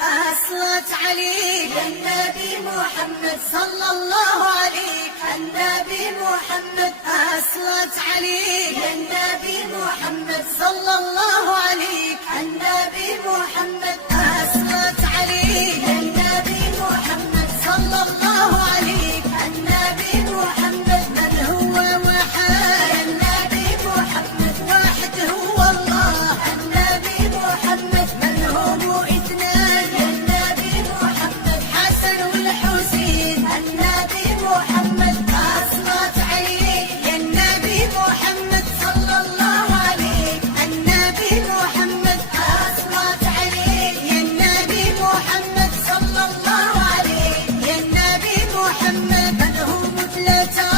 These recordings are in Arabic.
الصلاة عليك النبي محمد صلى الله عليك النبي محمد الصلاة عليك النبي محمد صلى الله عليك النبي محمد الصلاة عليك النبي محمد صلى الله عليك النبي محمد من هو وحد النبي محمد واحد هو الله النبي محمد من هم اثنان النبي محمد حسن والحسين النبي محمد الصلاة عليك يا النبي محمد صلى الله عليك النبي محمد الصلاة عليك يا النبي محمد صلى الله عليك يا النبي محمد من هم ثلاثة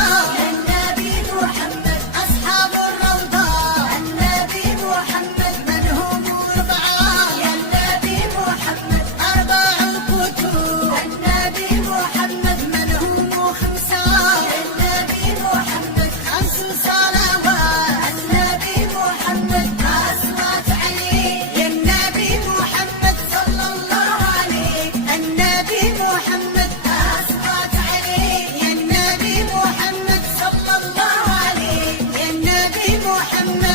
النبي محمد أصحاب الروضة النبي محمد من هم أربعة يا النبي محمد أربع الكتب النبي محمد من هم خمسة النبي محمد خمس صلوات النبي محمد الصلاة عليك يا النبي محمد صلى الله عليك النبي محمد الصلاة عليك يا النبي محمد صلى الله عليك يا النبي محمد